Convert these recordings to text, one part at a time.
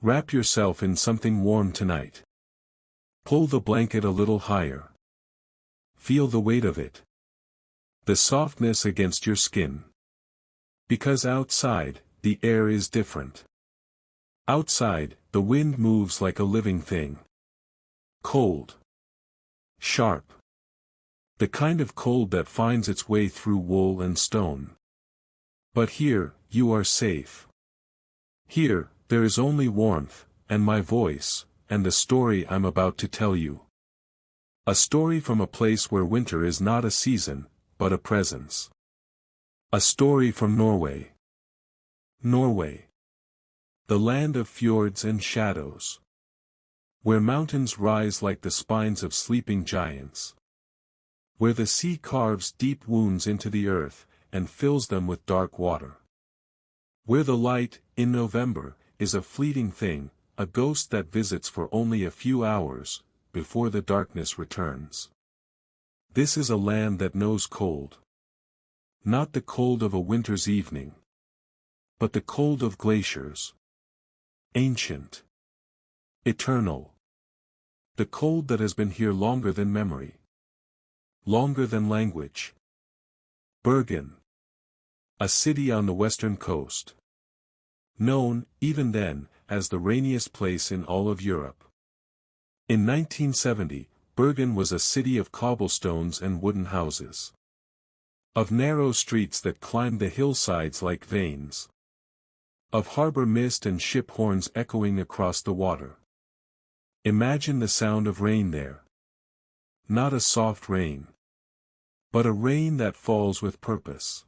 Wrap yourself in something warm tonight. Pull the blanket a little higher. Feel the weight of it. The softness against your skin. Because outside, the air is different. Outside, the wind moves like a living thing. Cold. Sharp. The kind of cold that finds its way through wool and stone. But here, you are safe. Here, there is only warmth, and my voice, and the story I'm about to tell you. A story from a place where winter is not a season, but a presence. A story from Norway. Norway. The land of fjords and shadows. Where mountains rise like the spines of sleeping giants. Where the sea carves deep wounds into the earth, and fills them with dark water. Where the light, in November, is a fleeting thing, a ghost that visits for only a few hours, before the darkness returns. This is a land that knows cold. Not the cold of a winter's evening. But the cold of glaciers. Ancient. Eternal. The cold that has been here longer than memory. Longer than language. Bergen. A city on the western coast. Known, even then, as the rainiest place in all of Europe. In 1970, Bergen was a city of cobblestones and wooden houses. Of narrow streets that climbed the hillsides like veins. Of harbor mist and ship horns echoing across the water. Imagine the sound of rain there. Not a soft rain. But a rain that falls with purpose.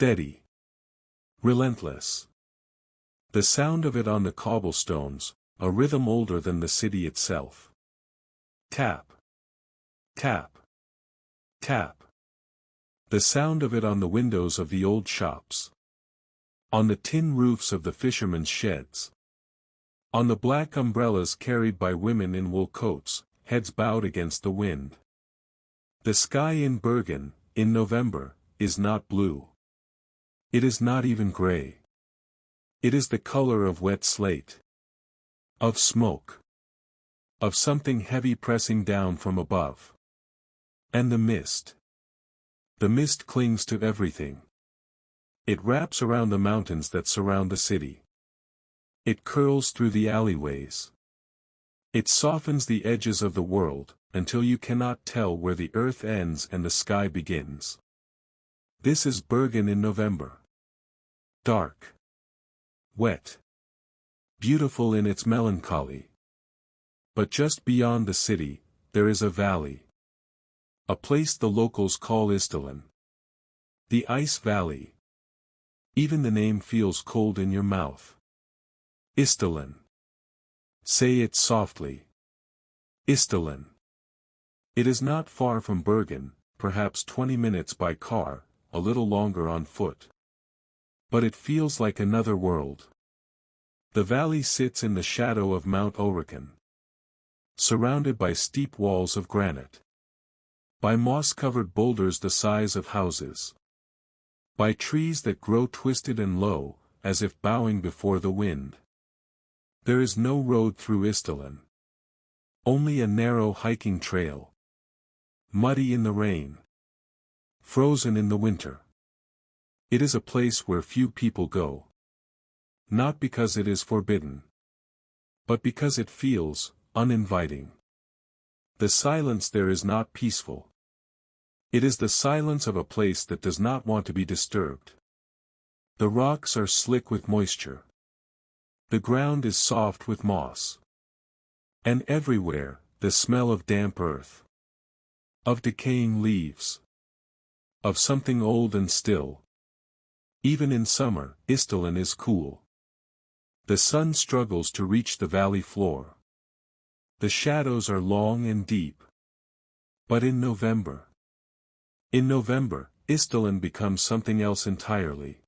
Steady. Relentless. The sound of it on the cobblestones, a rhythm older than the city itself. Tap. Tap. Tap. The sound of it on the windows of the old shops. On the tin roofs of the fishermen's sheds. On the black umbrellas carried by women in wool coats, heads bowed against the wind. The sky in Bergen, in November, is not blue. It is not even gray. It is the color of wet slate. Of smoke. Of something heavy pressing down from above. And the mist. The mist clings to everything. It wraps around the mountains that surround the city. It curls through the alleyways. It softens the edges of the world, until you cannot tell where the earth ends and the sky begins. This is Bergen in November. Dark. Wet. Beautiful in its melancholy. But just beyond the city, there is a valley. A place the locals call Isdalen. The Ice Valley. Even the name feels cold in your mouth. Isdalen. Say it softly. Isdalen. It is not far from Bergen, perhaps 20 minutes by car, a little longer on foot. But it feels like another world. The valley sits in the shadow of Mount Oricon. Surrounded by steep walls of granite. By moss-covered boulders the size of houses. By trees that grow twisted and low, as if bowing before the wind. There is no road through Isdalen. Only a narrow hiking trail. Muddy in the rain. Frozen in the winter. It is a place where few people go. Not because it is forbidden. But because it feels uninviting. The silence there is not peaceful. It is the silence of a place that does not want to be disturbed. The rocks are slick with moisture. The ground is soft with moss. And everywhere, the smell of damp earth. Of decaying leaves. Of something old and still. Even in summer, Isdalen is cool. The sun struggles to reach the valley floor. The shadows are long and deep. But in November, Isdalen becomes something else entirely.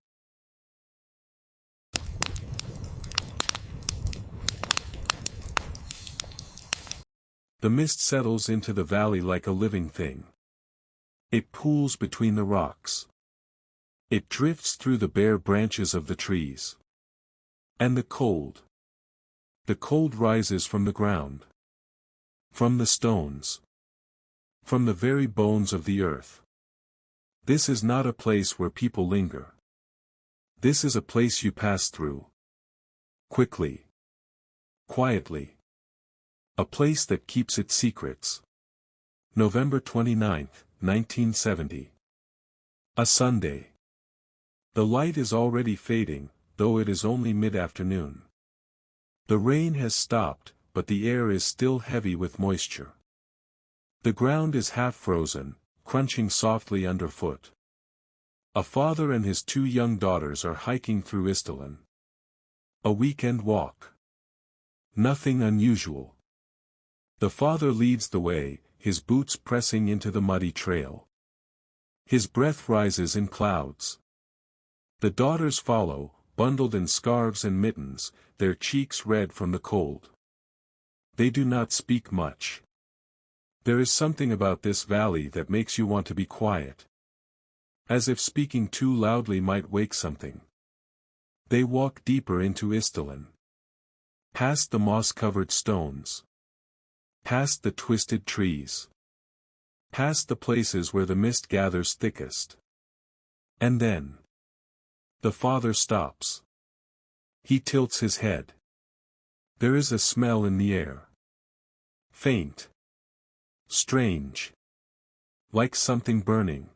The mist settles into the valley like a living thing. It pools between the rocks. It drifts through the bare branches of the trees. And the cold. The cold rises from the ground. From the stones. From the very bones of the earth. This is not a place where people linger. This is a place you pass through. Quickly. Quietly. A place that keeps its secrets. November 29, 1970. A Sunday. The light is already fading, though it is only mid-afternoon. The rain has stopped, but the air is still heavy with moisture. The ground is half frozen, crunching softly underfoot. A father and his two young daughters are hiking through Isdalen. A weekend walk. Nothing unusual. The father leads the way, his boots pressing into the muddy trail. His breath rises in clouds. The daughters follow, bundled in scarves and mittens, their cheeks red from the cold. They do not speak much. There is something about this valley that makes you want to be quiet. As if speaking too loudly might wake something. They walk deeper into Isdalen. Past the moss-covered stones. Past the twisted trees. Past the places where the mist gathers thickest. And then. The father stops. He tilts his head. There is a smell in the air. Faint. Strange. Like something burning.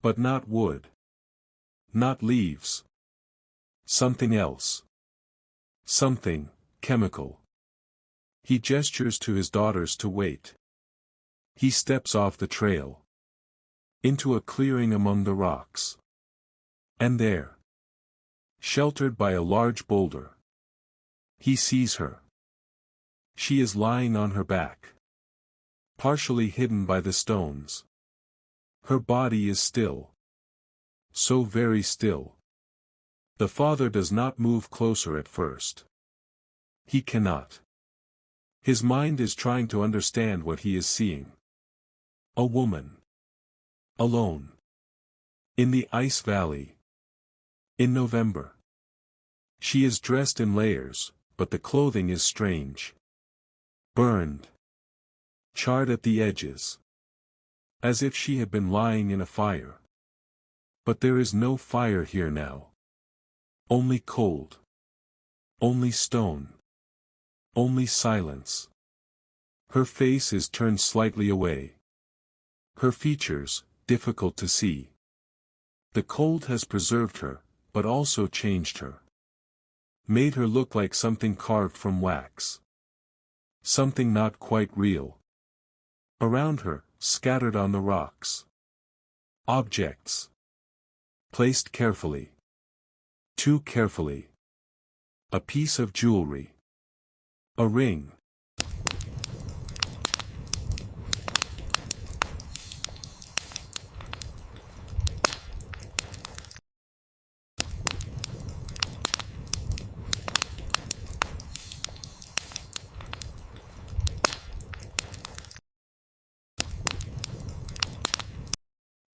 But not wood. Not leaves. Something else. Something, chemical. He gestures to his daughters to wait. He steps off the trail. Into a clearing among the rocks. And there. Sheltered by a large boulder. He sees her. She is lying on her back. Partially hidden by the stones. Her body is still. So very still. The father does not move closer at first. He cannot. His mind is trying to understand what he is seeing. A woman. Alone. In the ice valley. In November. She is dressed in layers, but the clothing is strange. Burned. Charred at the edges. As if she had been lying in a fire. But there is no fire here now. Only cold. Only stone. Only silence. Her face is turned slightly away. Her features, difficult to see. The cold has preserved her, but also changed her. Made her look like something carved from wax. Something not quite real. Around her, scattered on the rocks. Objects. Placed carefully. Too carefully. A piece of jewelry. A ring.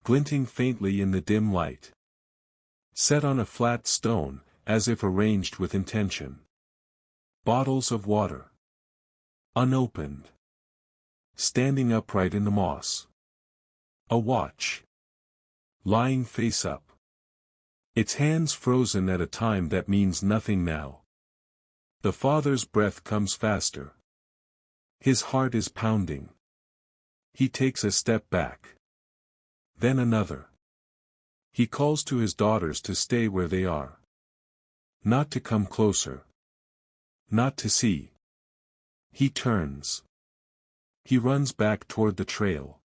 Glinting faintly in the dim light. Set on a flat stone, as if arranged with intention. Bottles of water. Unopened. Standing upright in the moss. A watch. Lying face up. Its hands frozen at a time that means nothing now. The father's breath comes faster. His heart is pounding. He takes a step back. Then another. He calls to his daughters to stay where they are. Not to come closer. Not to see. He turns. He runs back toward the trail.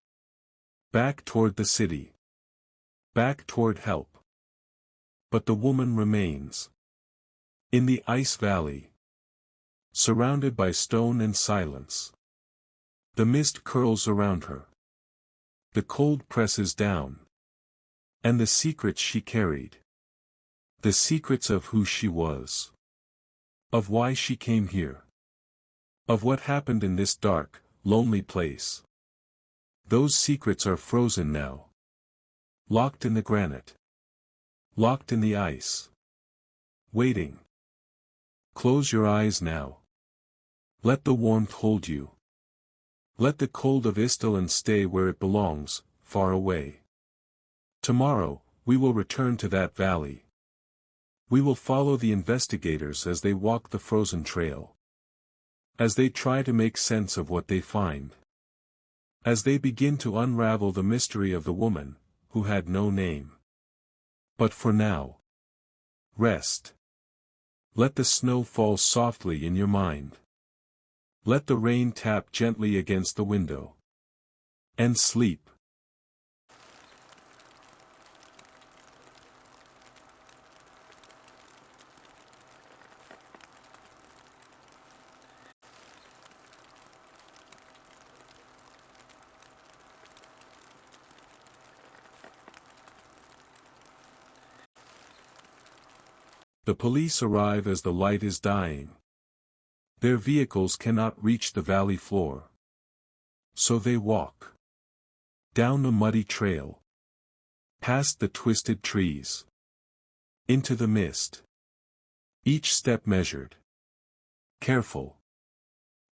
Back toward the city. Back toward help. But the woman remains. In the ice valley. Surrounded by stone and silence. The mist curls around her. The cold presses down. And the secrets she carried. The secrets of who she was. Of why she came here. Of what happened in this dark, lonely place. Those secrets are frozen now. Locked in the granite. Locked in the ice. Waiting. Close your eyes now. Let the warmth hold you. Let the cold of Isdalen stay where it belongs, far away. Tomorrow, we will return to that valley. We will follow the investigators as they walk the frozen trail. As they try to make sense of what they find. As they begin to unravel the mystery of the woman, who had no name. But for now, rest. Let the snow fall softly in your mind. Let the rain tap gently against the window. And sleep. The police arrive as the light is dying. Their vehicles cannot reach the valley floor. So they walk. Down the muddy trail. Past the twisted trees. Into the mist. Each step measured. Careful.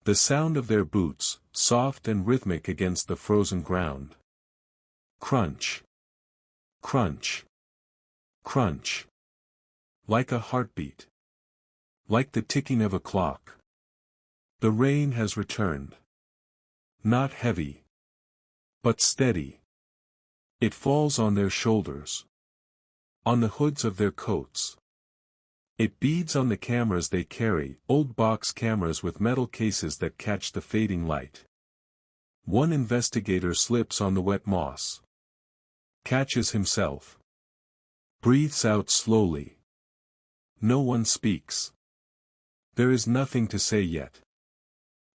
The sound of their boots, soft and rhythmic against the frozen ground. Crunch. Crunch. Crunch. Like a heartbeat. Like the ticking of a clock. The rain has returned. Not heavy. But steady. It falls on their shoulders. On the hoods of their coats. It beads on the cameras they carry, old box cameras with metal cases that catch the fading light. One investigator slips on the wet moss. Catches himself. Breathes out slowly. No one speaks. There is nothing to say yet.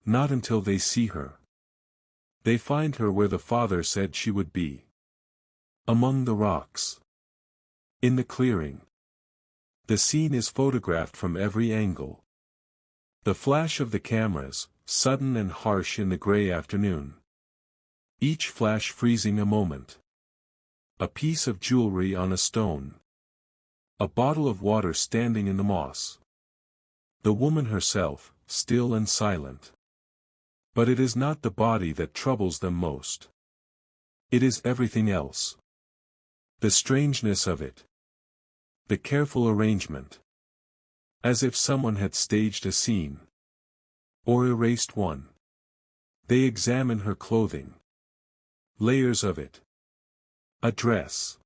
Not until they see her. They find her where the father said she would be. Among the rocks. In the clearing. The scene is photographed from every angle. The flash of the cameras, sudden and harsh in the gray afternoon. Each flash freezing a moment. A piece of jewelry on a stone. A bottle of water standing in the moss. The woman herself, still and silent. But it is not the body that troubles them most. It is everything else. The strangeness of it. The careful arrangement. As if someone had staged a scene. Or erased one. They examine her clothing. Layers of it. A dress.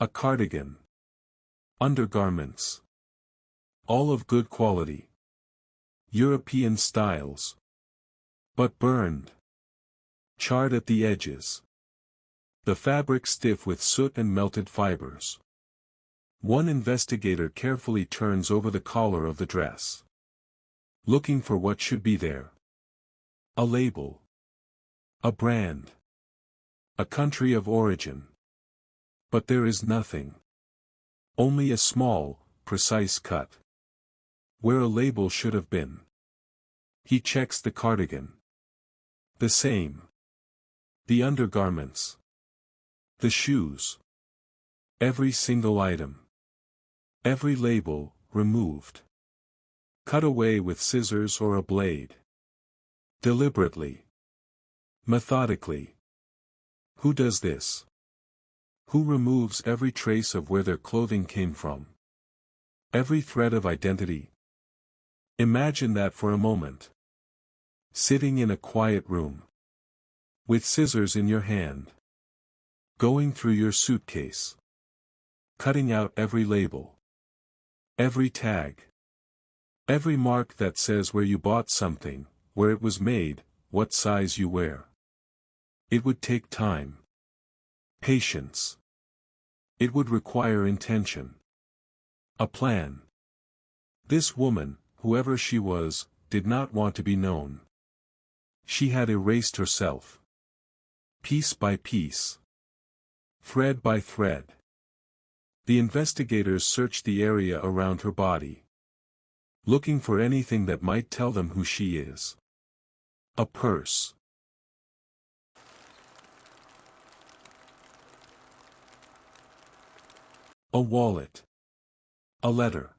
A cardigan. Undergarments. All of good quality. European styles. But burned. Charred at the edges. The fabric stiff with soot and melted fibers. One investigator carefully turns over the collar of the dress. Looking for what should be there. A label. A brand. A country of origin. But there is nothing. Only a small, precise cut. Where a label should have been. He checks the cardigan. The same. The undergarments. The shoes. Every single item. Every label, removed. Cut away with scissors or a blade. Deliberately. Methodically. Who does this? Who removes every trace of where their clothing came from? Every thread of identity? Imagine that for a moment. Sitting in a quiet room. With scissors in your hand. Going through your suitcase. Cutting out every label. Every tag. Every mark that says where you bought something, where it was made, what size you wear. It would take time. Patience. It would require intention. A plan. This woman, whoever she was, did not want to be known. She had erased herself. Piece by piece. Thread by thread. The investigators searched the area around her body, looking for anything that might tell them who she is. A purse. A wallet. A letter.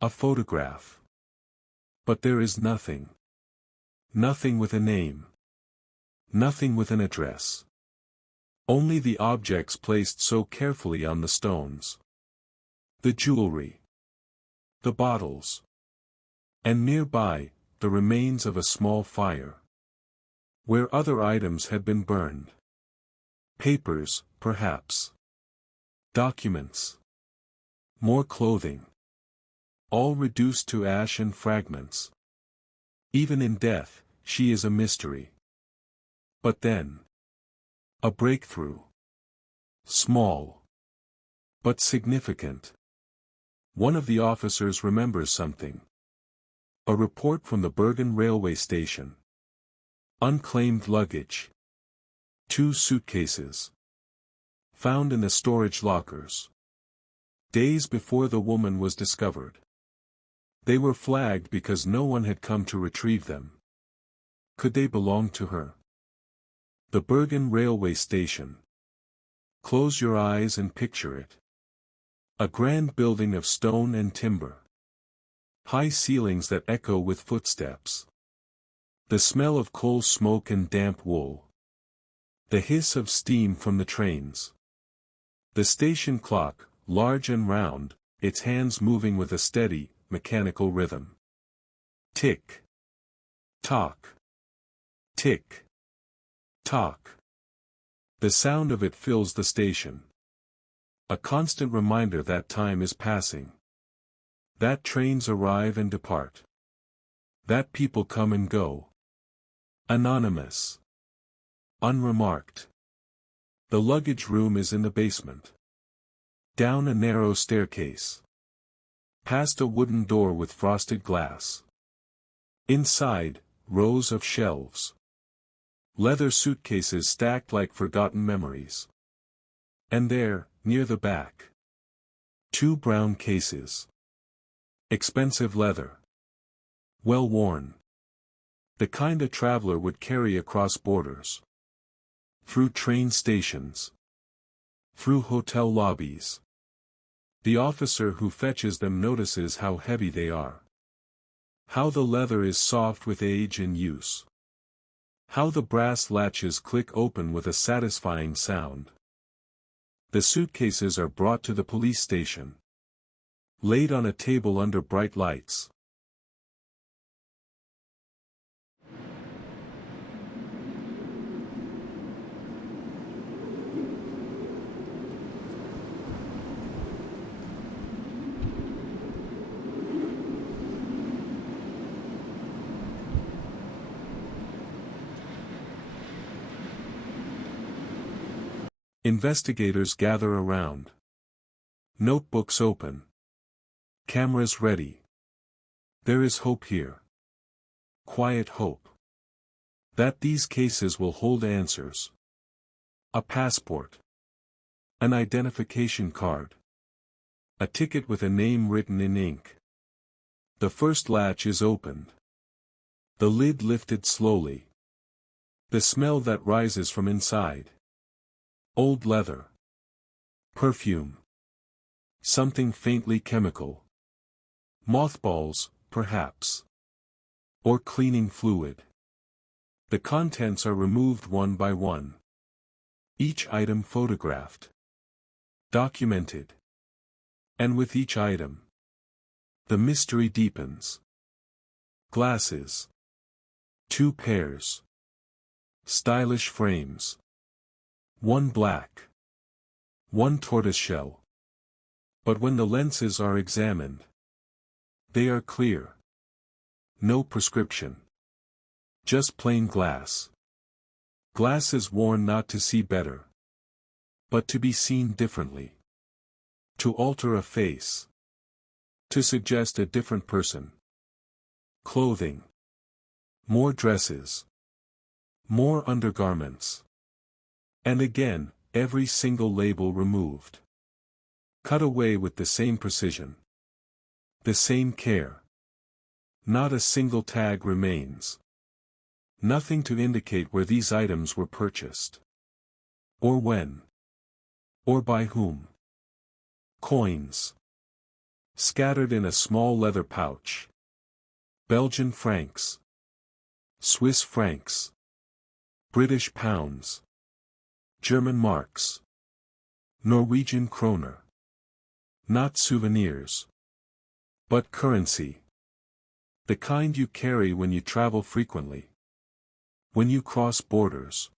A photograph. But there is nothing. Nothing with a name. Nothing with an address. Only the objects placed so carefully on the stones. The jewelry. The bottles. And nearby, the remains of a small fire, where other items had been burned. Papers, perhaps. Documents. More clothing. All reduced to ash and fragments. Even in death, she is a mystery. But then. A breakthrough. Small. But significant. One of the officers remembers something. A report from the Bergen railway station. Unclaimed luggage. 2 suitcases. Found in the storage lockers. Days before the woman was discovered. They were flagged because no one had come to retrieve them. Could they belong to her? The Bergen railway station. Close your eyes and picture it. A grand building of stone and timber. High ceilings that echo with footsteps. The smell of coal smoke and damp wool. The hiss of steam from the trains. The station clock, large and round, its hands moving with a steady, mechanical rhythm. Tick. Tock. Tick. Tock. The sound of it fills the station. A constant reminder that time is passing. That trains arrive and depart. That people come and go. Anonymous. Unremarked. The luggage room is in the basement. Down a narrow staircase. Past a wooden door with frosted glass. Inside, rows of shelves. Leather suitcases stacked like forgotten memories. And there, near the back. 2 brown cases. Expensive leather. Well worn. The kind a traveler would carry across borders. Through train stations. Through hotel lobbies. The officer who fetches them notices how heavy they are. How the leather is soft with age and use. How the brass latches click open with a satisfying sound. The suitcases are brought to the police station. Laid on a table under bright lights. Investigators gather around. Notebooks open. Cameras ready. There is hope here. Quiet hope. That these cases will hold answers. A passport. An identification card. A ticket with a name written in ink. The first latch is opened. The lid lifted slowly. The smell that rises from inside. Old leather. Perfume. Something faintly chemical. Mothballs, perhaps. Or cleaning fluid. The contents are removed one by one. Each item photographed. Documented. And with each item, the mystery deepens. Glasses. 2 pairs. Stylish frames. 1 black. 1 tortoiseshell. But when the lenses are examined, they are clear. No prescription. Just plain glass. Glass is worn not to see better, but to be seen differently. To alter a face. To suggest a different person. Clothing. More dresses. More undergarments. And again, every single label removed. Cut away with the same precision. The same care. Not a single tag remains. Nothing to indicate where these items were purchased. Or when. Or by whom. Coins. Scattered in a small leather pouch. Belgian francs. Swiss francs. British pounds. German marks. Norwegian kroner. Not souvenirs. But currency. The kind you carry when you travel frequently. When you cross borders.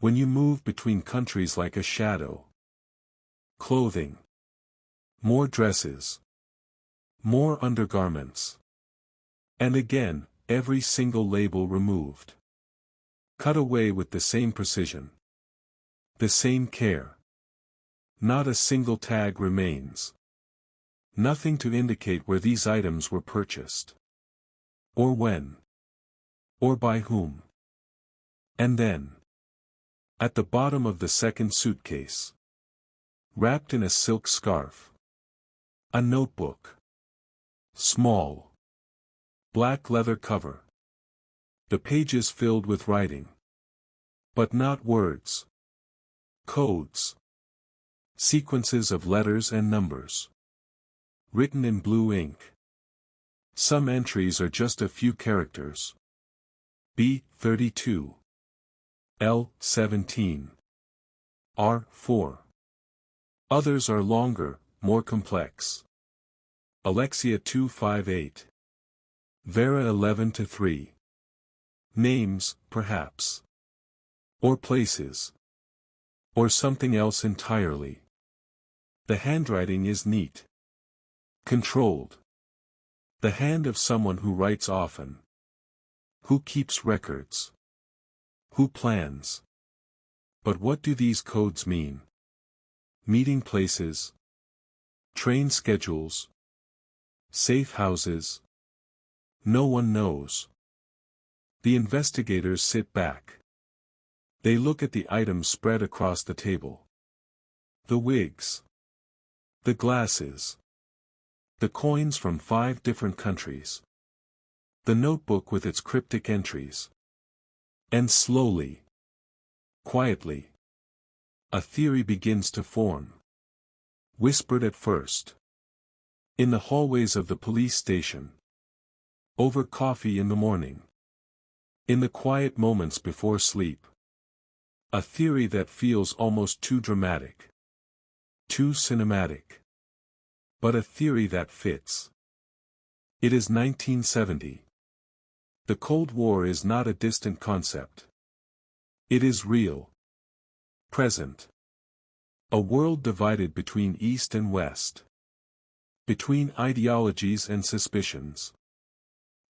When you move between countries like a shadow. Clothing. More dresses. More undergarments. And again, every single label removed. Cut away with the same precision. The same care. Not a single tag remains. Nothing to indicate where these items were purchased. Or when. Or by whom. And then. At the bottom of the second suitcase. Wrapped in a silk scarf. A notebook. Small. Black leather cover. The pages filled with writing. But not words. Codes. Sequences of letters and numbers. Written in blue ink. Some entries are just a few characters. B 32. L 17. R 4. Others are longer, more complex. Alexia 258. Vera 11-3. Names, perhaps. Or places. Or something else entirely. The handwriting is neat. Controlled. The hand of someone who writes often. Who keeps records. Who plans. But what do these codes mean? Meeting places. Train schedules. Safe houses. No one knows. The investigators sit back. They look at the items spread across the table. The wigs. The glasses. The coins from 5 different countries. The notebook with its cryptic entries. And slowly. Quietly. A theory begins to form. Whispered at first. In the hallways of the police station. Over coffee in the morning. In the quiet moments before sleep. A theory that feels almost too dramatic. Too cinematic. But a theory that fits. It is 1970. The Cold War is not a distant concept. It is real. Present. A world divided between East and West. Between ideologies and suspicions.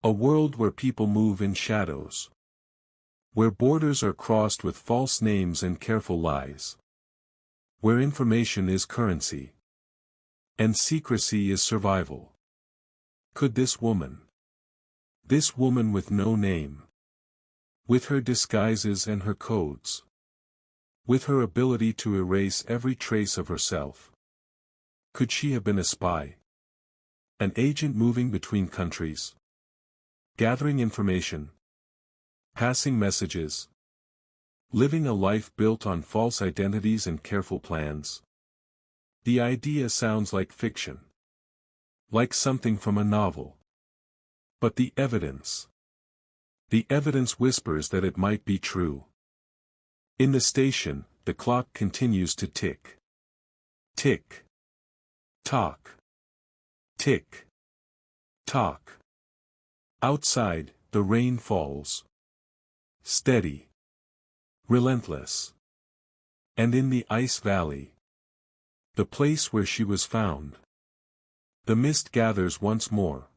A world where people move in shadows. Where borders are crossed with false names and careful lies. Where information is currency. And secrecy is survival. Could this woman with no name, with her disguises and her codes, with her ability to erase every trace of herself, could she have been a spy? An agent moving between countries? Gathering information? Passing messages? Living a life built on false identities and careful plans? The idea sounds like fiction. Like something from a novel. But the evidence whispers that it might be true. In the station, the clock continues to tick. Tick. Tock. Tick. Tock. Outside, the rain falls. Steady. Relentless. And in the ice valley. The place where she was found. The mist gathers once more.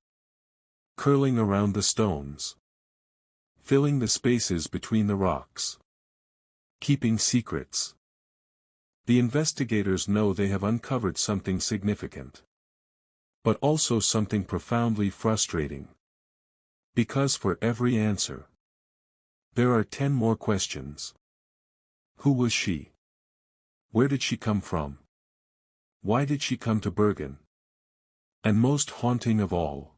Curling around the stones. Filling the spaces between the rocks. Keeping secrets. The investigators know they have uncovered something significant. But also something profoundly frustrating. Because for every answer, there are 10 more questions. Who was she? Where did she come from? Why did she come to Bergen? And most haunting of all,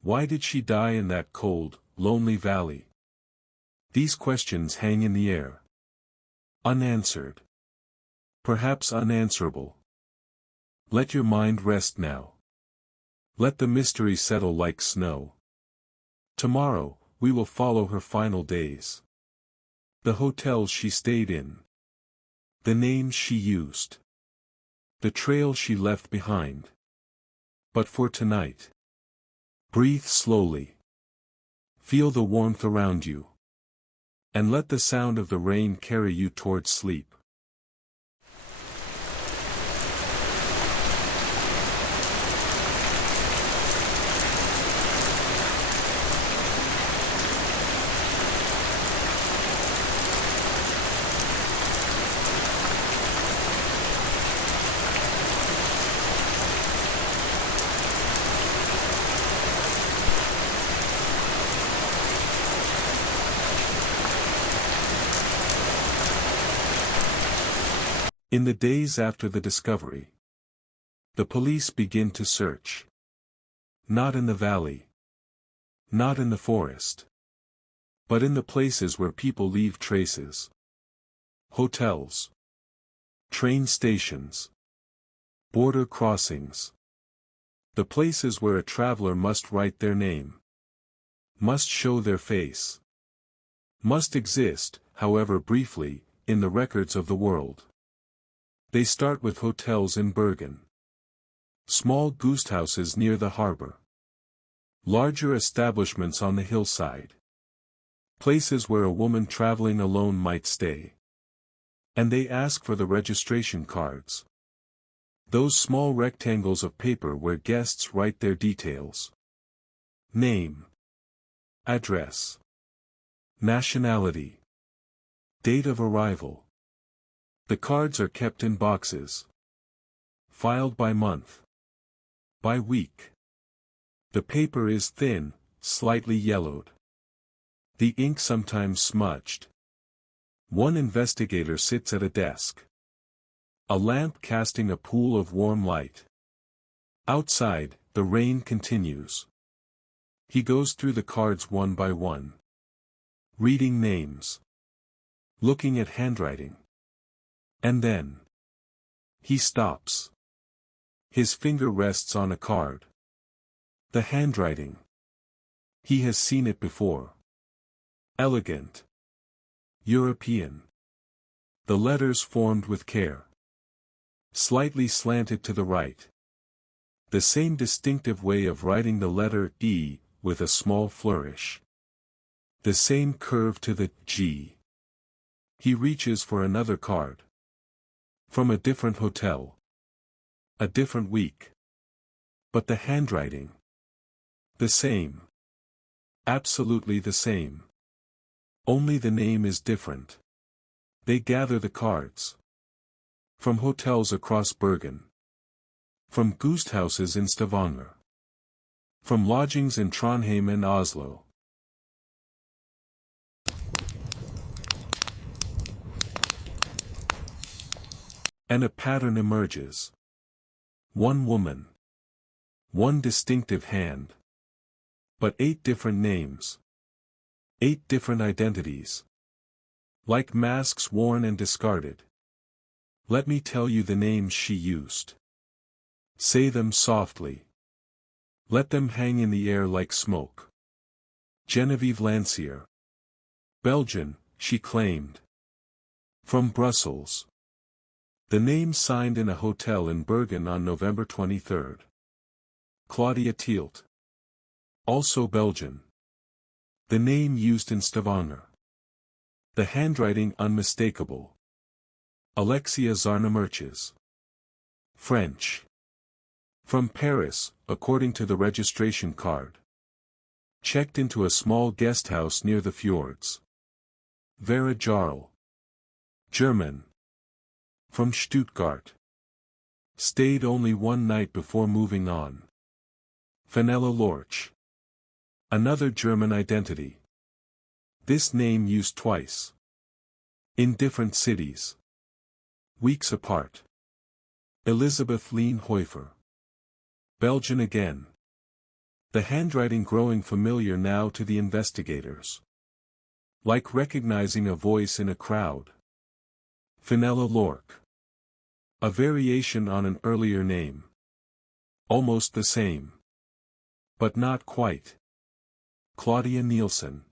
why did she die in that cold, lonely valley? These questions hang in the air. Unanswered. Perhaps unanswerable. Let your mind rest now. Let the mystery settle like snow. Tomorrow, we will follow her final days. The hotels she stayed in. The names she used. The trail she left behind. But for tonight, breathe slowly. Feel the warmth around you. And let the sound of the rain carry you towards sleep. In the days after the discovery, the police begin to search. Not in the valley. Not in the forest. But in the places where people leave traces. Hotels. Train stations. Border crossings. The places where a traveler must write their name. Must show their face. Must exist, however briefly, in the records of the world. They start with hotels in Bergen. Small guesthouses near the harbor. Larger establishments on the hillside. Places where a woman traveling alone might stay. And they ask for the registration cards. Those small rectangles of paper where guests write their details. Name. Address. Nationality. Date of arrival. The cards are kept in boxes. Filed by month. By week. The paper is thin, slightly yellowed. The ink sometimes smudged. One investigator sits at a desk. A lamp casting a pool of warm light. Outside, the rain continues. He goes through the cards one by one. Reading names. Looking at handwriting. And then, he stops. His finger rests on a card. The handwriting. He has seen it before. Elegant. European. The letters formed with care. Slightly slanted to the right. The same distinctive way of writing the letter E, with a small flourish. The same curve to the G. He reaches for another card. From a different hotel. A different week. But the handwriting. The same. Absolutely the same. Only the name is different. They gather the cards. From hotels across Bergen. From guesthouses in Stavanger. From lodgings in Trondheim and Oslo. And a pattern emerges. One woman. One distinctive hand. But 8 different names. 8 different identities. Like masks worn and discarded. Let me tell you the names she used. Say them softly. Let them hang in the air like smoke. Genevieve Lancier. Belgian, she claimed. From Brussels. The name signed in a hotel in Bergen on November 23. Claudia Tielt. Also Belgian. The name used in Stavanger. The handwriting unmistakable. Alexia Zarnamerches. French. From Paris, according to the registration card. Checked into a small guest house near the fjords. Vera Jarl. German. From Stuttgart. Stayed only one night before moving on. Fenella Lorch. Another German identity. This name used twice. In different cities. Weeks apart. Elizabeth Lean Hoifer. Belgian again. The handwriting growing familiar now to the investigators. Like recognizing a voice in a crowd. Fenella Lorch. A variation on an earlier name. Almost the same. But not quite. Claudia Nielsen.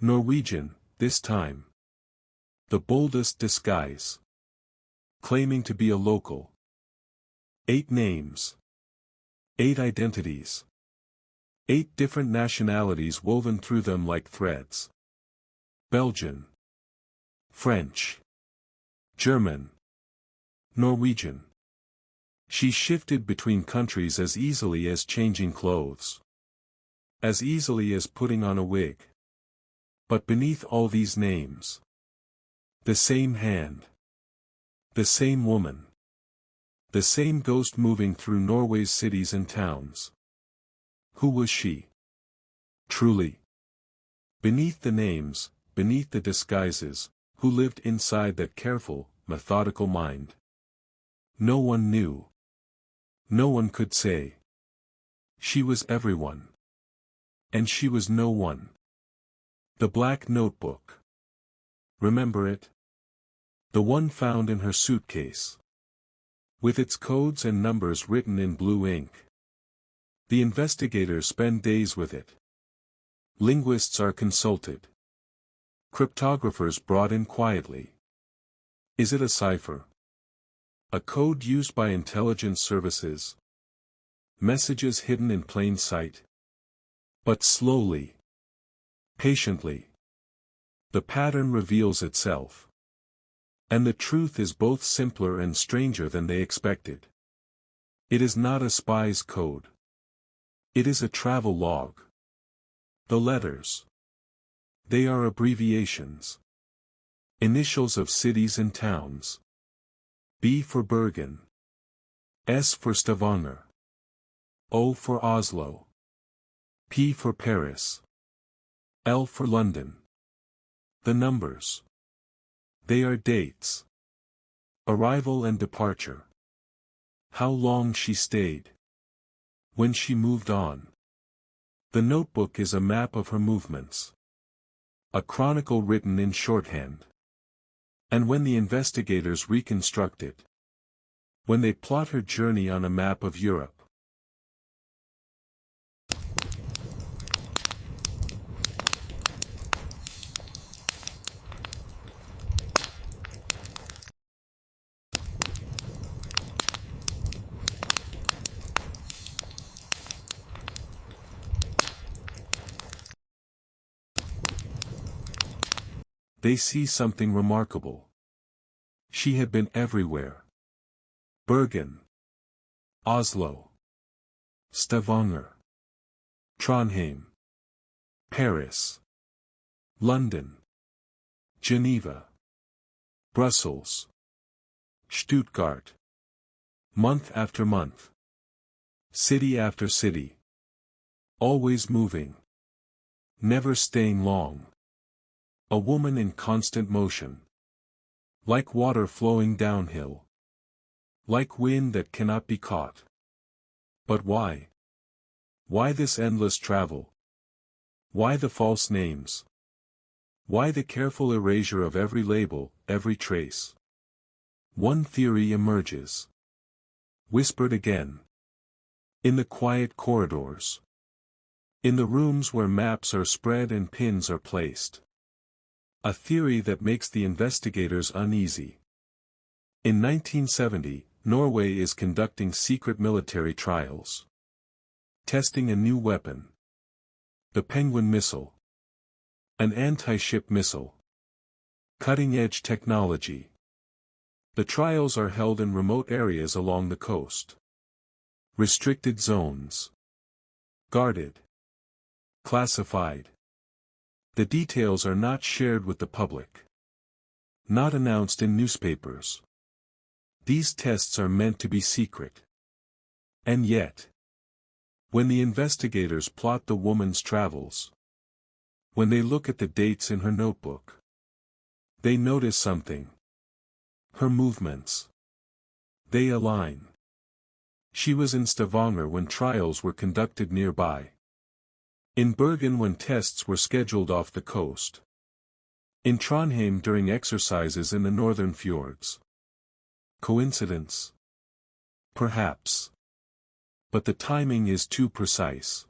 Norwegian, this time. The boldest disguise. Claiming to be a local. 8 names. 8 identities. 8 different nationalities woven through them like threads. Belgian. French. German. Norwegian. She shifted between countries as easily as changing clothes. As easily as putting on a wig. But beneath all these names. The same hand. The same woman. The same ghost moving through Norway's cities and towns. Who was she? Truly. Beneath the names, beneath the disguises, who lived inside that careful, methodical mind? No one knew. No one could say. She was everyone. And she was no one. The black notebook. Remember it? The one found in her suitcase. With its codes and numbers written in blue ink. The investigators spend days with it. Linguists are consulted. Cryptographers brought in quietly. Is it a cipher? A code used by intelligence services? Messages hidden in plain sight? But slowly. Patiently. The pattern reveals itself. And the truth is both simpler and stranger than they expected. It is not a spy's code. It is a travel log. The letters. They are abbreviations. Initials of cities and towns. B for Bergen. S for Stavanger. O for Oslo. P for Paris. L for London. The numbers. They are dates. Arrival and departure. How long she stayed. When she moved on. The notebook is a map of her movements. A chronicle written in shorthand. And when the investigators reconstruct it. When they plot her journey on a map of Europe. They see something remarkable. She had been everywhere. Bergen. Oslo. Stavanger. Trondheim. Paris. London. Geneva. Brussels. Stuttgart. Month after month. City after city. Always moving. Never staying long. A woman in constant motion. Like water flowing downhill. Like wind that cannot be caught. But why? Why this endless travel? Why the false names? Why the careful erasure of every label, every trace? One theory emerges. Whispered again. In the quiet corridors. In the rooms where maps are spread and pins are placed. A theory that makes the investigators uneasy. In 1970, Norway is conducting secret military trials. Testing a new weapon. The Penguin missile. An anti-ship missile. Cutting-edge technology. The trials are held in remote areas along the coast. Restricted zones. Guarded. Classified. The details are not shared with the public. Not announced in newspapers. These tests are meant to be secret. And yet, when the investigators plot the woman's travels, when they look at the dates in her notebook, they notice something. Her movements. They align. She was in Stavanger when trials were conducted nearby. In Bergen when tests were scheduled off the coast. In Trondheim during exercises in the northern fjords. Coincidence? Perhaps. But the timing is too precise.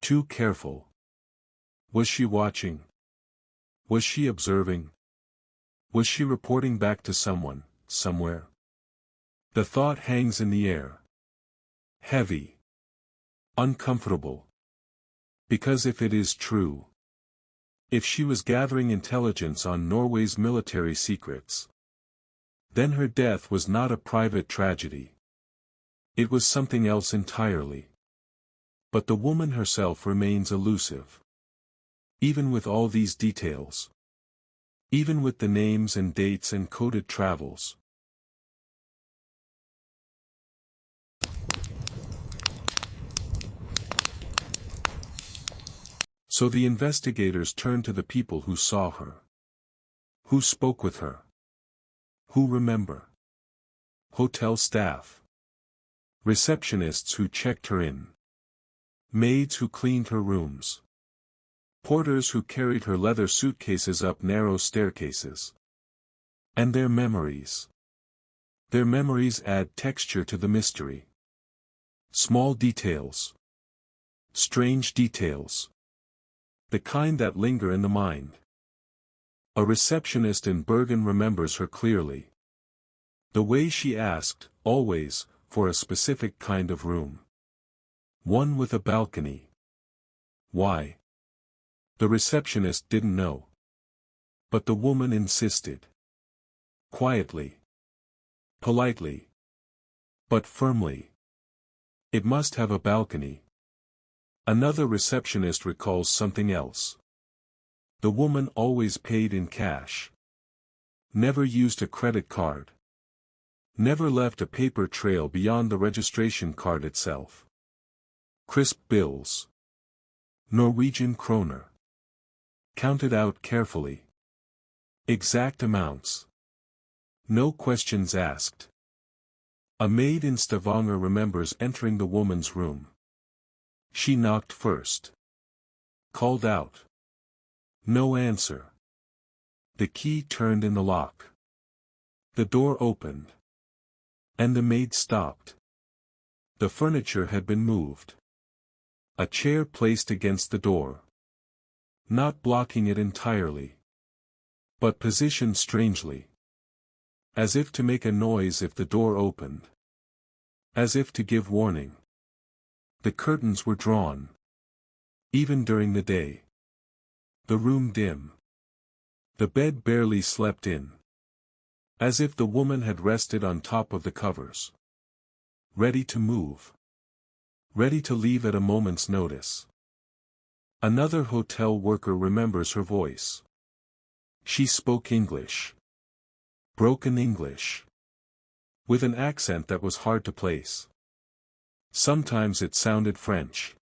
Too careful. Was she watching? Was she observing? Was she reporting back to someone, somewhere? The thought hangs in the air. Heavy. Uncomfortable. Because if it is true, if she was gathering intelligence on Norway's military secrets, then her death was not a private tragedy. It was something else entirely. But the woman herself remains elusive. Even with all these details. Even with the names and dates and coded travels. So the investigators turned to the people who saw her. Who spoke with her. Who remember. Hotel staff. Receptionists who checked her in. Maids who cleaned her rooms. Porters who carried her leather suitcases up narrow staircases. And their memories. Their memories add texture to the mystery. Small details. Strange details. The kind that linger in the mind. A receptionist in Bergen remembers her clearly. The way she asked, always, for a specific kind of room. One with a balcony. Why? The receptionist didn't know. But the woman insisted. Quietly. Politely. But firmly. It must have a balcony. Another receptionist recalls something else. The woman always paid in cash. Never used a credit card. Never left a paper trail beyond the registration card itself. Crisp bills. Norwegian kroner. Counted out carefully. Exact amounts. No questions asked. A maid in Stavanger remembers entering the woman's room. She knocked first. Called out. No answer. The key turned in the lock. The door opened. And the maid stopped. The furniture had been moved. A chair placed against the door. Not blocking it entirely. But positioned strangely. As if to make a noise if the door opened. As if to give warning. The curtains were drawn. Even during the day. The room dim. The bed barely slept in. As if the woman had rested on top of the covers. Ready to move. Ready to leave at a moment's notice. Another hotel worker remembers her voice. She spoke English. Broken English. With an accent that was hard to place. Sometimes it sounded French.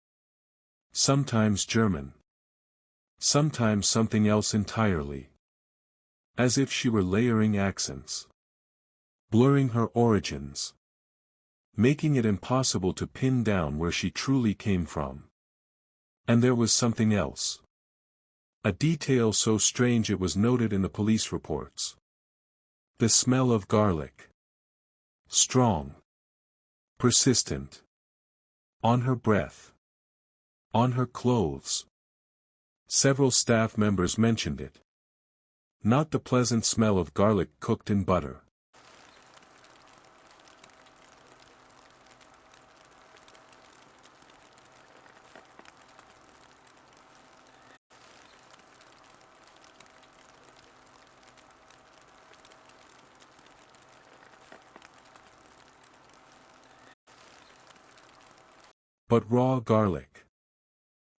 Sometimes German. Sometimes something else entirely. As if she were layering accents. Blurring her origins. Making it impossible to pin down where she truly came from. And there was something else. A detail so strange it was noted in the police reports. The smell of garlic. Strong. Persistent. On her breath. On her clothes. Several staff members mentioned it. Not the pleasant smell of garlic cooked in butter. But raw garlic.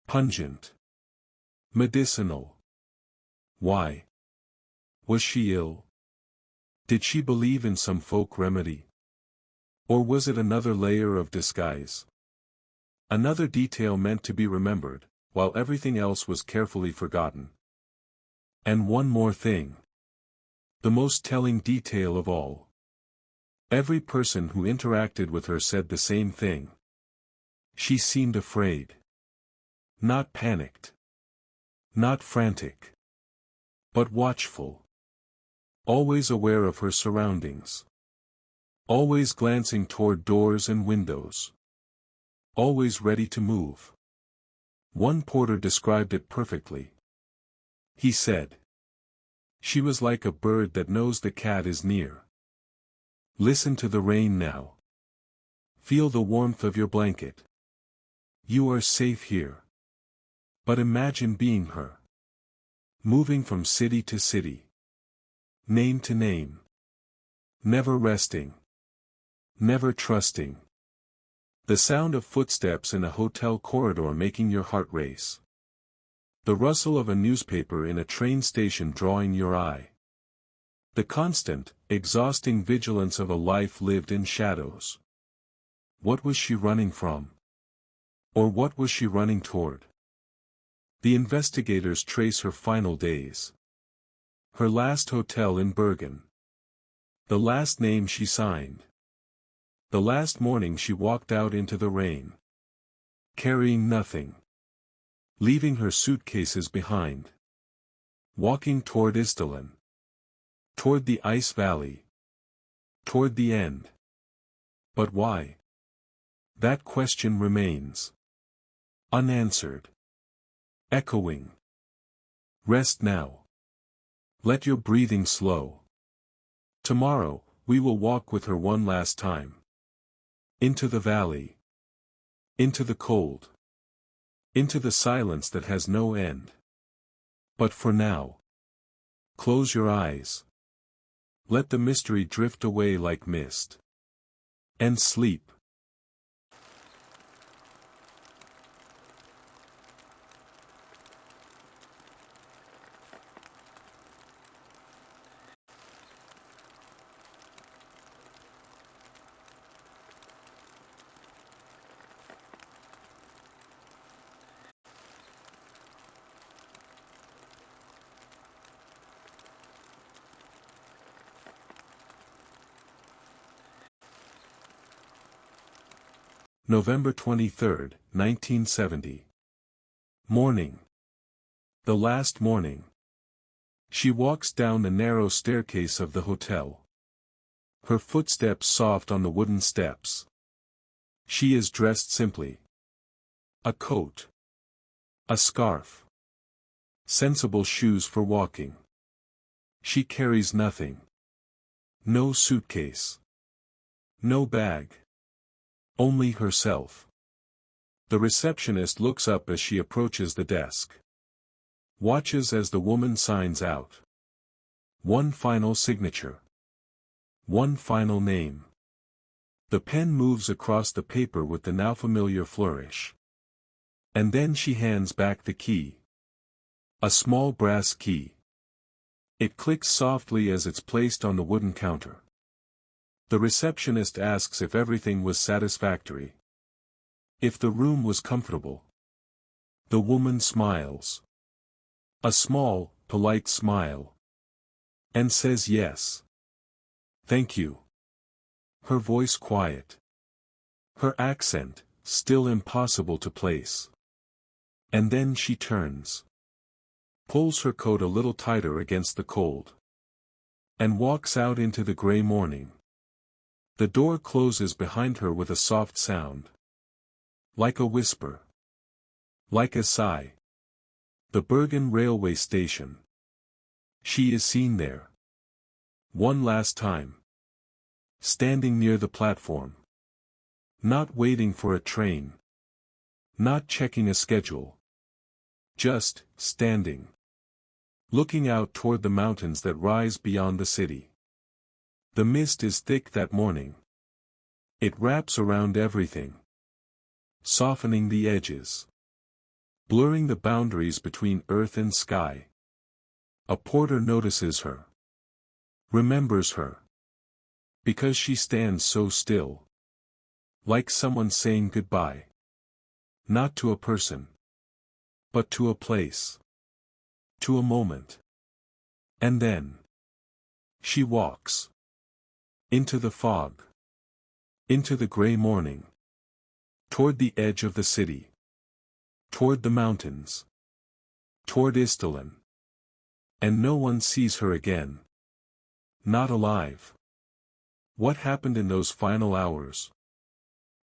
Pungent. Medicinal. Why? Was she ill? Did she believe in some folk remedy? Or was it another layer of disguise? Another detail meant to be remembered, while everything else was carefully forgotten. And one more thing. The most telling detail of all. Every person who interacted with her said the same thing. She seemed afraid. Not panicked. Not frantic. But watchful. Always aware of her surroundings. Always glancing toward doors and windows. Always ready to move. One porter described it perfectly. He said, "She was like a bird that knows the cat is near. Listen to the rain now. Feel the warmth of your blanket. You are safe here." But imagine being her. Moving from city to city. Name to name. Never resting. Never trusting. The sound of footsteps in a hotel corridor making your heart race. The rustle of a newspaper in a train station drawing your eye. The constant, exhausting vigilance of a life lived in shadows. What was she running from? Or what was she running toward? The investigators trace her final days. Her last hotel in Bergen. The last name she signed. The last morning she walked out into the rain. Carrying nothing. Leaving her suitcases behind. Walking toward Isdalen. Toward the ice valley. Toward the end. But why? That question remains. Unanswered. Echoing. Rest now. Let your breathing slow. Tomorrow, we will walk with her one last time. Into the valley. Into the cold. Into the silence that has no end. But for now, close your eyes. Let the mystery drift away like mist. And sleep. November 23, 1970. Morning. The last morning. She walks down the narrow staircase of the hotel. Her footsteps soft on the wooden steps. She is dressed simply. A coat. A scarf. Sensible shoes for walking. She carries nothing. No suitcase. No bag. Only herself. The receptionist looks up as she approaches the desk. Watches as the woman signs out. One final signature. One final name. The pen moves across the paper with the now familiar flourish. And then she hands back the key. A small brass key. It clicks softly as it's placed on the wooden counter. The receptionist asks if everything was satisfactory. If the room was comfortable. The woman smiles. A small, polite smile. And says yes. Thank you. Her voice quiet. Her accent, still impossible to place. And then she turns. Pulls her coat a little tighter against the cold. And walks out into the gray morning. The door closes behind her with a soft sound. Like a whisper. Like a sigh. The Bergen railway station. She is seen there. One last time. Standing near the platform. Not waiting for a train. Not checking a schedule. Just, standing. Looking out toward the mountains that rise beyond the city. The mist is thick that morning. It wraps around everything. Softening the edges. blurring the boundaries between earth and sky. A porter notices her. Remembers her. Because she stands so still. Like someone saying goodbye. Not to a person. But to a place. To a moment. And then. She walks. Into the fog. Into the gray morning. Toward the edge of the city. Toward the mountains. Toward Isdalen. And no one sees her again. Not alive. What happened in those final hours?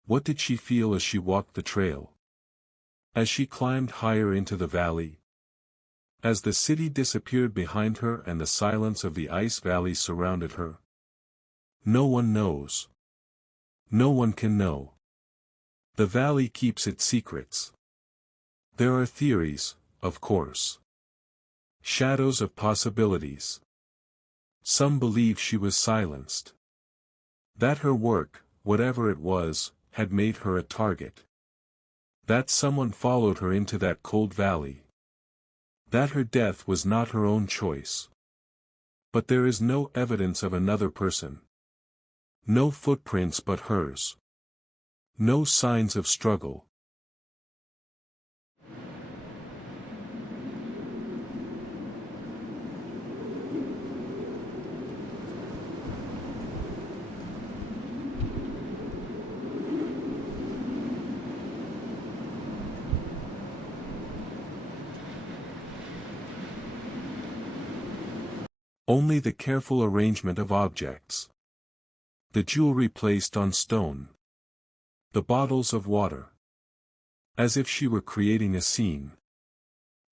What did she feel as she walked the trail? As she climbed higher into the valley? As the city disappeared behind her and the silence of the ice valley surrounded her? No one knows. No one can know. The valley keeps its secrets. There are theories, of course. Shadows of possibilities. Some believe she was silenced. That her work, whatever it was, had made her a target. That someone followed her into that cold valley. That her death was not her own choice. But there is no evidence of another person. No footprints but hers. No signs of struggle. Only the careful arrangement of objects. The jewelry placed on stone. The bottles of water. As if she were creating a scene.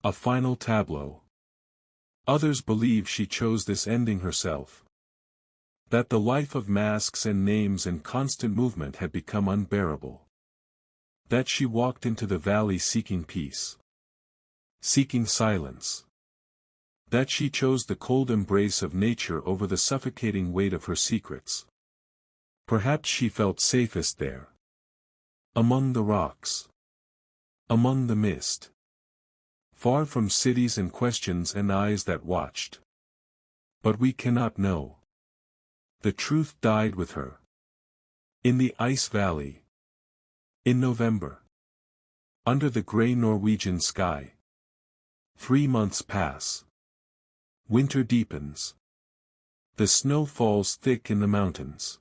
A final tableau. Others believe she chose this ending herself. That the life of masks and names and constant movement had become unbearable. That she walked into the valley seeking peace. Seeking silence. That she chose the cold embrace of nature over the suffocating weight of her secrets. Perhaps she felt safest there. Among the rocks. Among the mist. Far from cities and questions and eyes that watched. But we cannot know. The truth died with her. In the ice valley. In November. Under the gray Norwegian sky. 3 months pass. Winter deepens. The snow falls thick in the mountains.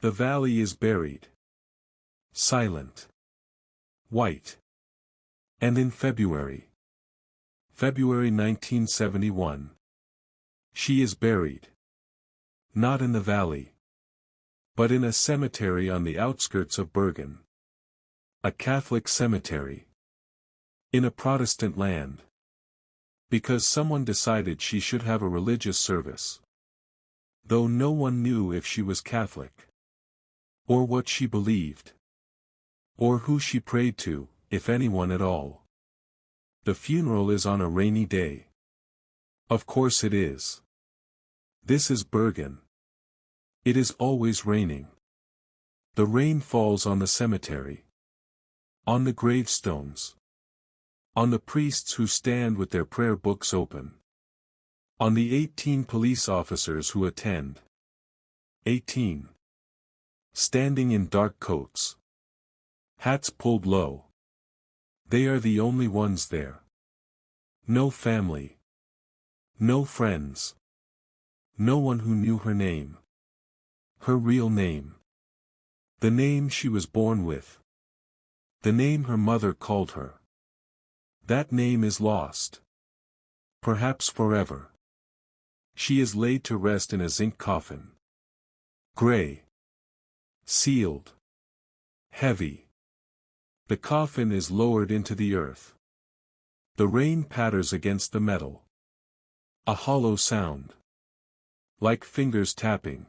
The valley is buried. Silent. White. And in February. February 1971. She is buried. Not in the valley. But in a cemetery on the outskirts of Bergen. A Catholic cemetery. In a Protestant land. Because someone decided she should have a religious service. Though no one knew if she was Catholic. Or what she believed. Or who she prayed to, if anyone at all. The funeral is on a rainy day. Of course it is. This is Bergen. It is always raining. The rain falls on the cemetery. On the gravestones. On the priests who stand with their prayer books open. On the 18 police officers who attend. 18. Standing in dark coats. Hats pulled low. They are the only ones there. No family. No friends. No one who knew her name. Her real name. The name she was born with. The name her mother called her. That name is lost. Perhaps forever. She is laid to rest in a zinc coffin. Gray. Sealed. Heavy. The coffin is lowered into the earth. The rain patters against the metal. A hollow sound. Like fingers tapping.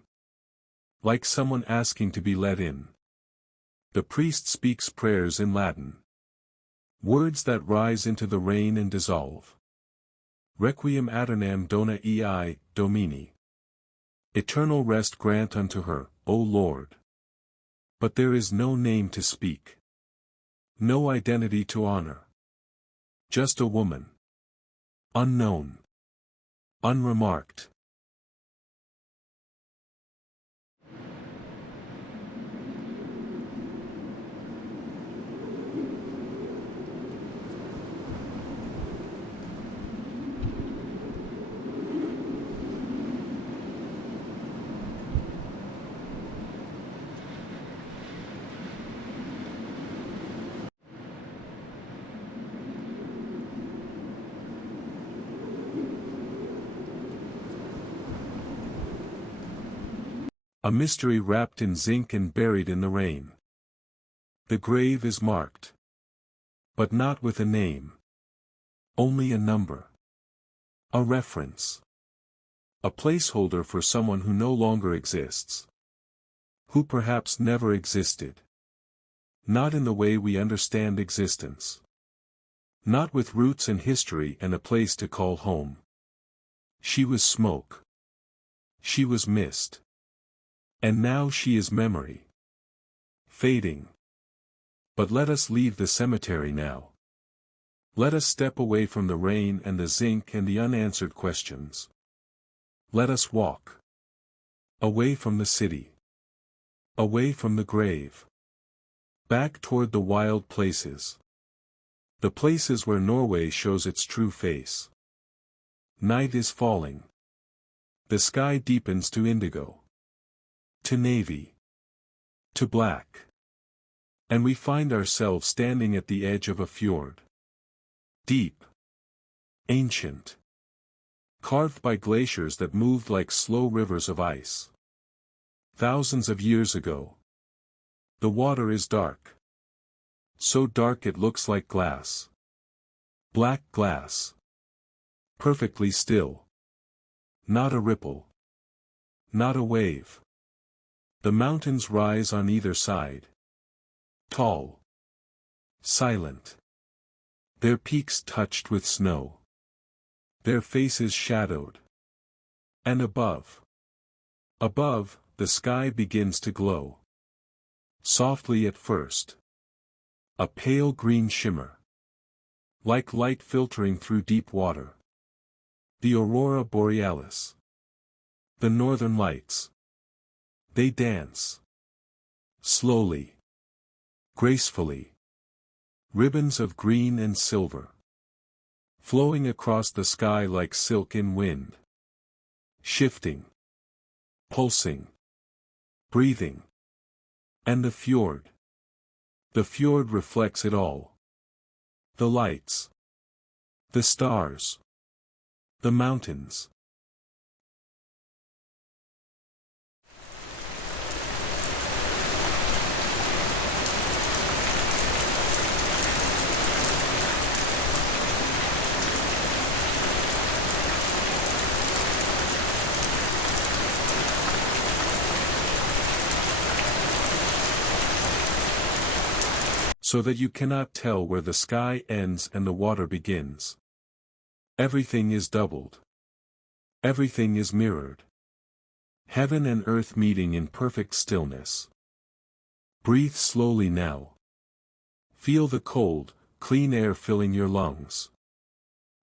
Like someone asking to be let in. The priest speaks prayers in Latin. Words that rise into the rain and dissolve. Requiem aeternam dona ei, Domini. Eternal rest grant unto her, O Lord. But there is no name to speak. No identity to honor. Just a woman. Unknown. Unremarked. A mystery wrapped in zinc and buried in the rain. The grave is marked. But not with a name. Only a number. A reference. A placeholder for someone who no longer exists. Who perhaps never existed. Not in the way we understand existence. Not with roots and history and a place to call home. She was smoke. She was mist. And now she is memory. Fading. But let us leave the cemetery now. Let us step away from the rain and the zinc and the unanswered questions. Let us walk. Away from the city. Away from the grave. Back toward the wild places. The places where Norway shows its true face. Night is falling. The sky deepens to indigo. To navy. To black. And we find ourselves standing at the edge of a fjord. Deep. Ancient. Carved by glaciers that moved like slow rivers of ice. Thousands of years ago. The water is dark. So dark it looks like glass. Black glass. Perfectly still. Not a ripple. Not a wave. The mountains rise on either side. Tall. Silent. Their peaks touched with snow. Their faces shadowed. And above. Above, the sky begins to glow. Softly at first. A pale green shimmer. Like light filtering through deep water. The aurora borealis. The northern lights. They dance. Slowly. Gracefully. Ribbons of green and silver. Flowing across the sky like silk in wind. Shifting. Pulsing. Breathing. And the fjord. The fjord reflects it all. The lights. The stars. The mountains. So that you cannot tell where the sky ends and the water begins. Everything is doubled. Everything is mirrored. Heaven and earth meeting in perfect stillness. Breathe slowly now. Feel the cold, clean air filling your lungs.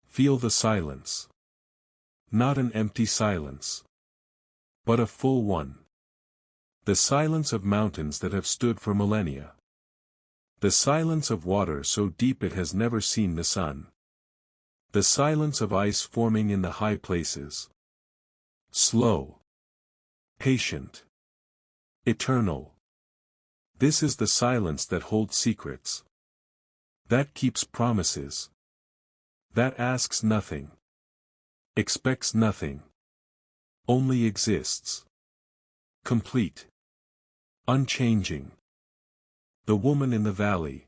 Feel the silence. Not an empty silence. But a full one. The silence of mountains that have stood for millennia. The silence of water so deep it has never seen the sun. The silence of ice forming in the high places. Slow. Patient. Eternal. This is the silence that holds secrets. That keeps promises. That asks nothing. Expects nothing. Only exists. Complete. Unchanging. The woman in the valley.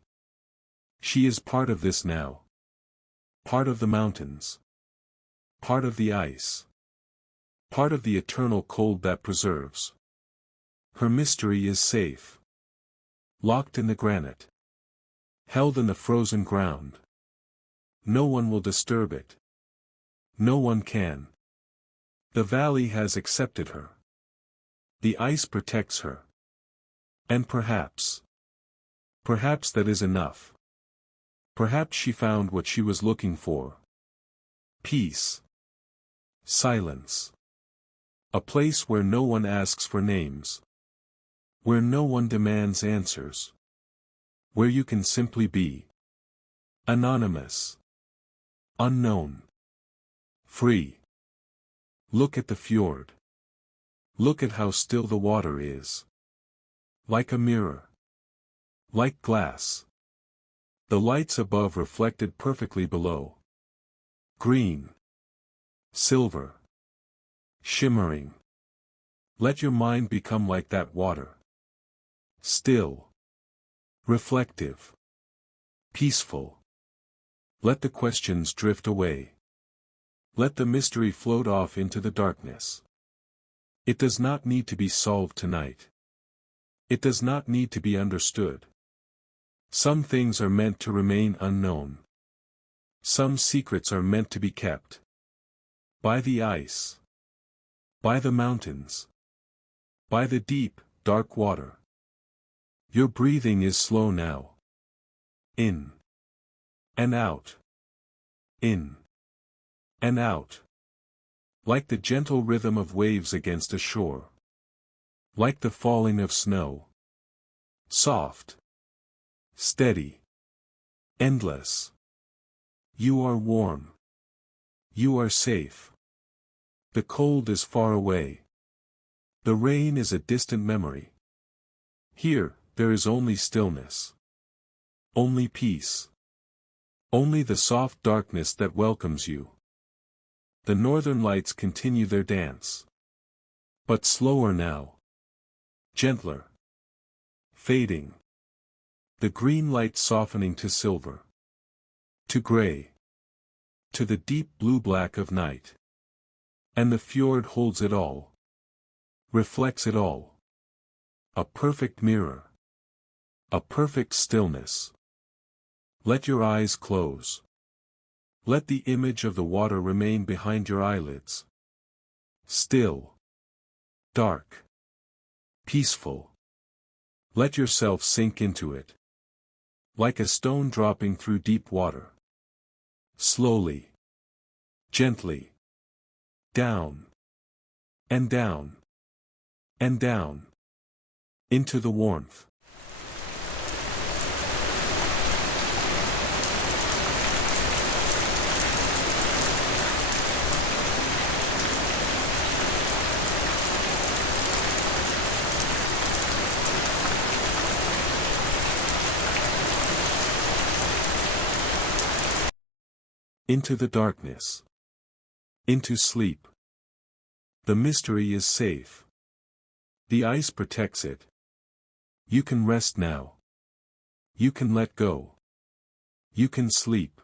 She is part of this now. Part of the mountains. Part of the ice. Part of the eternal cold that preserves. Her mystery is safe. Locked in the granite. Held in the frozen ground. No one will disturb it. No one can. The valley has accepted her. The ice protects her. And perhaps that is enough. Perhaps she found what she was looking for. Peace. Silence. A place where no one asks for names. Where no one demands answers. Where you can simply be. Anonymous. Unknown. Free. Look at the fjord. Look at how still the water is. Like a mirror. Like glass. The lights above reflected perfectly below. Green. Silver. Shimmering. Let your mind become like that water. Still. Reflective. Peaceful. Let the questions drift away. Let the mystery float off into the darkness. It does not need to be solved tonight. It does not need to be understood. Some things are meant to remain unknown. Some secrets are meant to be kept. By the ice. By the mountains. By the deep, dark water. Your breathing is slow now. In. And out. In. And out. Like the gentle rhythm of waves against a shore. Like the falling of snow. Soft. Steady. Endless. You are warm. You are safe. The cold is far away. The rain is a distant memory. Here, there is only stillness. Only peace. Only the soft darkness that welcomes you. The northern lights continue their dance. But slower now. Gentler. Fading. The green light softening to silver. To gray. To the deep blue-black of night. And the fjord holds it all. Reflects it all. A perfect mirror. A perfect stillness. Let your eyes close. Let the image of the water remain behind your eyelids. Still. Dark. Peaceful. Let yourself sink into it. Like a stone dropping through deep water. Slowly. Gently. Down. And down. And down. Into the warmth. Into the darkness. Into sleep. The mystery is safe. The ice protects it. You can rest now. You can let go. You can sleep.